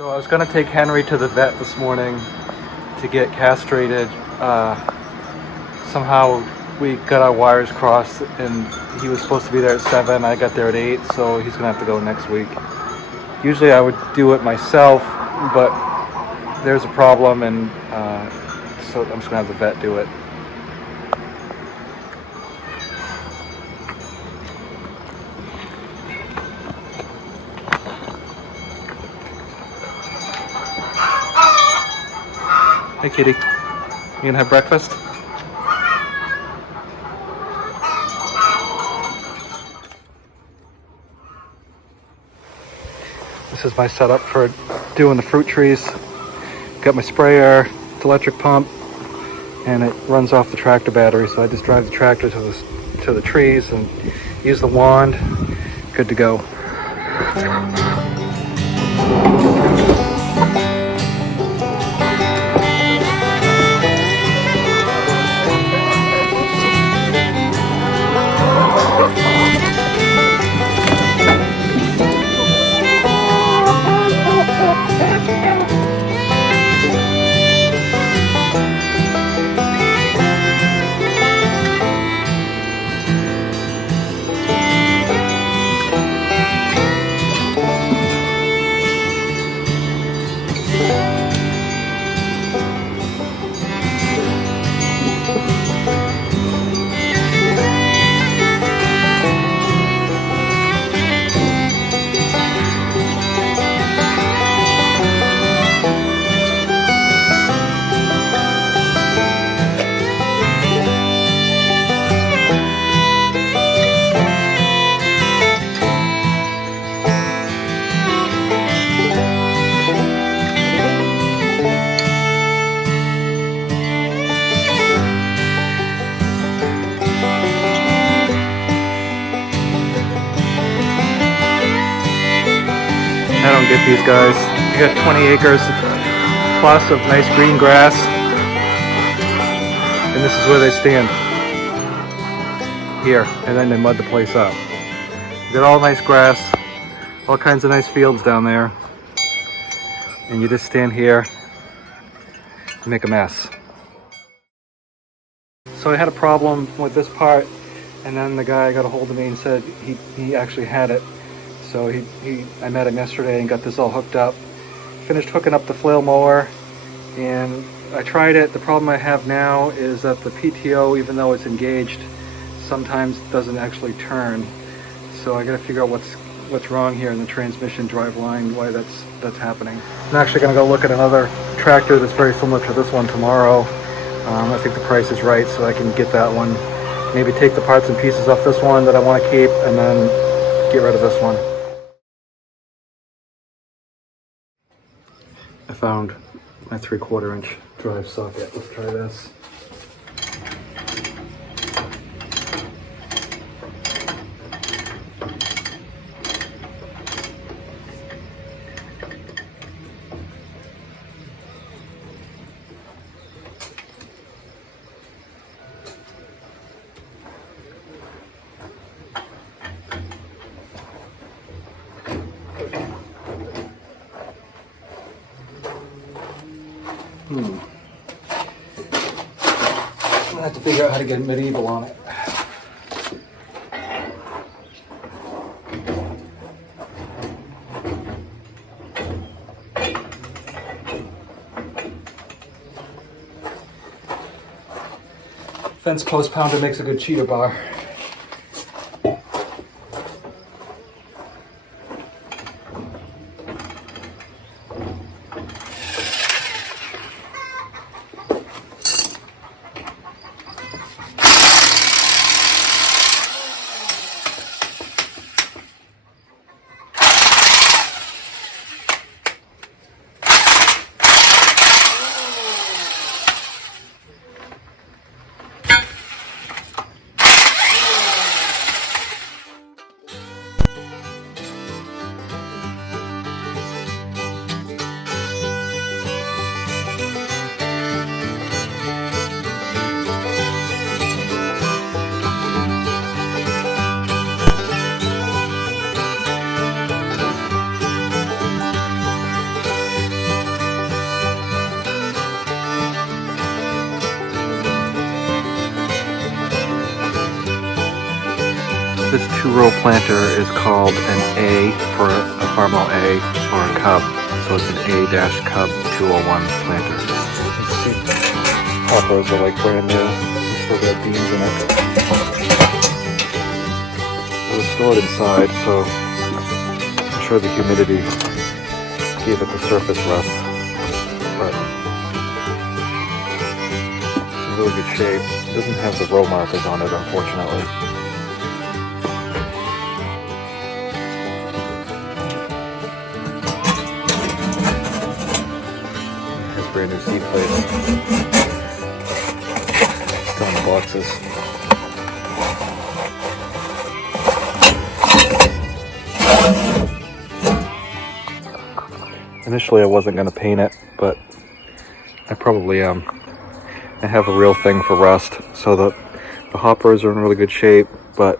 So I was going to take Henry to the vet this morning to get castrated. Somehow we got our wires crossed and he was supposed to be there at 7. I got there at 8, so he's going to have to go next week. Usually I would do it myself, but there's a problem, and so I'm just going to have the vet do it. Hey kitty, you gonna have breakfast? This is my setup for doing the fruit trees. Got my sprayer, it's electric pump, and it runs off the tractor battery, so I just drive the tractor to the trees and use the wand. Good to go. I don't get these guys. You got 20 acres plus of nice green grass, and this is where they stand. Here, and then they mud the place up. You got all nice grass, all kinds of nice fields down there, and you just stand here and make a mess. So I had a problem with this part, and then the guy got a hold of me and said he actually had it. So I met him yesterday and got this all hooked up. Finished hooking up the Flail Mower, and I tried it. The problem I have now is that the PTO, even though it's engaged, sometimes doesn't actually turn. So I gotta figure out what's wrong here in the transmission drive line, why that's happening. I'm actually gonna go look at another tractor that's very similar to this one tomorrow. I think the price is right, so I can get that one. Maybe take the parts and pieces off this one that I want to keep, and then get rid of this one. I found my 3/4 inch drive socket. Let's try this. I'm gonna have to figure out how to get medieval on it. Fence post pounder makes a good cheater bar. two-row planter is called an A for a Farmall A or a Cub. So it's an A-Cub 201 planter. Let's see. Hoppers are like brand new. They still got beans in it. It was stored inside, so I'm sure the humidity gave it the surface rust. But it's in really good shape. It doesn't have the row markers on it, unfortunately. Brand new seed plates. Still in the boxes. Initially I wasn't going to paint it, but I probably I have a real thing for rust. So the hoppers are in really good shape, but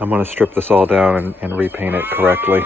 I'm going to strip this all down and repaint it correctly.